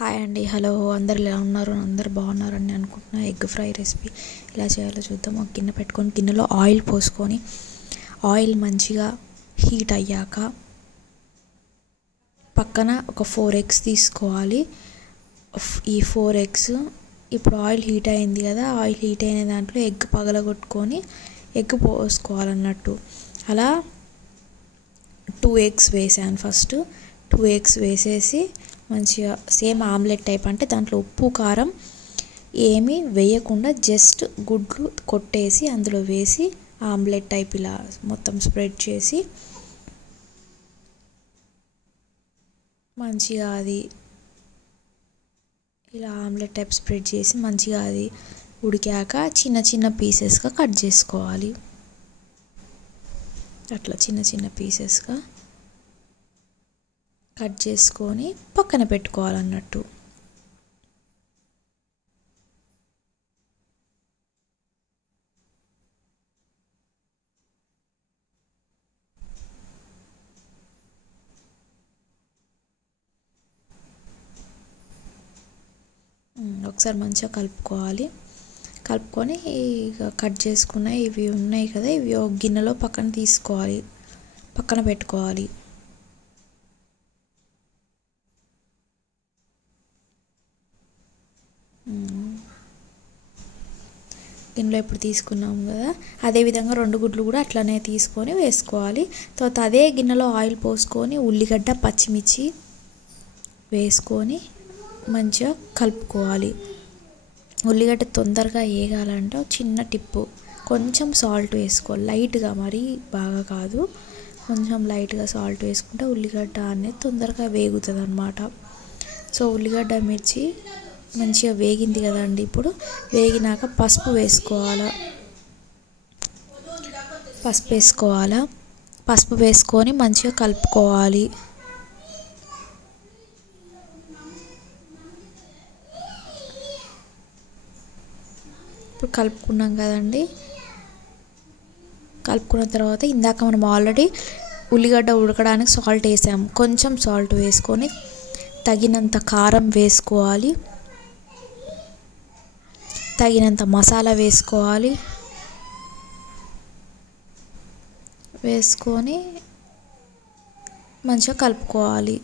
Hi అండి, hello అందరు ఎలా ఉన్నారు? అందరు బాగున్నారని అనుకుంటున్నా. ఎగ్ ఫ్రై రెసిపీ ఎలా చేయాలో చూద్దాం. ఒక గిన్నె పెట్టుకొని గిన్నెలో ఆయిల్ పోసుకొని ఆయిల్ మంచిగా హీట్ అయ్యాక పక్కన ఒక 4 eggs తీసుకోవాలి. ఈ 4 eggs ఇప్పుడు ఆయిల్ హీట్ అయింది కదా, ఆయిల్ హీట్ అయిన దాంట్లో ఎగ్ పగలగొట్టుకొని ఎగ్ పోసుకోవాలన్నట్టు. అలా 2 eggs వేసాను. ఫస్ట్ 2 eggs వేసేసి మంచిగా సేమ్ ఆమ్లెట్ టైప్, అంటే దాంట్లో ఉప్పు కారం ఏమీ వేయకుండా జస్ట్ గుడ్లు కొట్టేసి అందులో వేసి ఆమ్లెట్ టైప్ ఇలా మొత్తం స్ప్రెడ్ చేసి మంచిగా అది ఇలా ఆమ్లెట్ టైప్ స్ప్రెడ్ చేసి మంచిగా అది ఉడికాక చిన్న చిన్న పీసెస్గా కట్ చేసుకోవాలి. అట్లా చిన్న చిన్న పీసెస్గా కట్ చేసుకొని పక్కన పెట్టుకోవాలన్నట్టు. ఒకసారి మంచిగా కలుపుకొని ఇక కట్ చేసుకున్న ఇవి ఉన్నాయి కదా, ఇవి ఒక గిన్నెలో పక్కన పెట్టుకోవాలి. గిన్నెలో ఇప్పుడు తీసుకున్నాము కదా, అదేవిధంగా 2 గుడ్లు కూడా అట్లనే తీసుకొని వేసుకోవాలి. తర్వాత అదే గిన్నెలో ఆయిల్ పోసుకొని ఉల్లిగడ్డ పచ్చిమిర్చి వేసుకొని మంచిగా కలుపుకోవాలి. ఉల్లిగడ్డ తొందరగా వేగాలంటే చిన్న టిప్పు, కొంచెం సాల్ట్ వేసుకోవాలి లైట్గా, మరీ బాగా కాదు, కొంచెం లైట్గా సాల్ట్ వేసుకుంటే ఉల్లిగడ్డ అనేది తొందరగా వేగుతుంది అన్నమాట. సో ఉల్లిగడ్డ మిర్చి మంచిగా వేగింది కదండి. ఇప్పుడు వేగినాక పసుపు వేసుకొని మంచిగా కలుపుకోవాలి. ఇప్పుడు కలుపుకున్నాం కదండి. కలుపుకున్న తర్వాత ఇందాక మనం ఆల్రెడీ ఉల్లిగడ్డ ఉడకడానికి సాల్ట్ వేసాము, కొంచెం సాల్ట్ వేసుకొని తగినంత కారం వేసుకోవాలి, తగినంత మసాలా వేసుకొని మంచిగా కలుపుకోవాలి.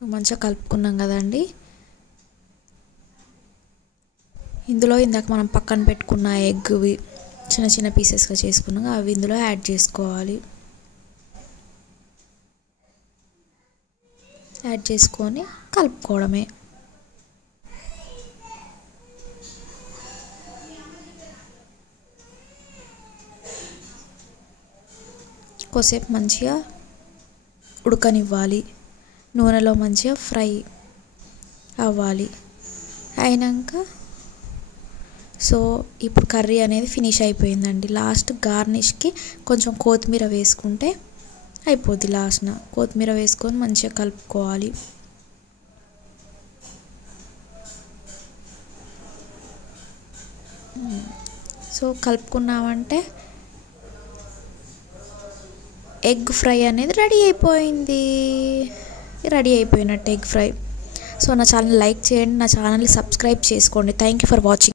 మంచిగా కలుపుకున్నాం కదండి. ఇందులో ఇందాక మనం పక్కన పెట్టుకున్న ఎగ్వి చిన్న చిన్న పీసెస్గా చేసుకున్నాం, అవి ఇందులో యాడ్ చేసుకోవాలి. యాడ్ చేసుకొని కలుపుకోవడమే. కొద్దిసేపు మంచిగా ఉడకనివ్వాలి, నూనెలో మంచిగా ఫ్రై అవ్వాలి. అయినాక సో ఇప్పుడు కర్రీ అనేది ఫినిష్ అయిపోయిందండి. లాస్ట్ గార్నిష్కి కొంచెం కొత్తిమీర వేసుకుంటే అయిపోద్ది. లాస్ట్న కొత్తిమీర వేసుకొని మంచిగా కలుపుకోవాలి. సో కలుపుకున్నామంటే ఎగ్ ఫ్రై అనేది రెడీ అయిపోయినట్టు ఎగ్ ఫ్రై. సో నా ఛానల్ లైక్ చేయండి, నా ఛానల్ని సబ్స్క్రైబ్ చేసుకోండి. Thank you for watching.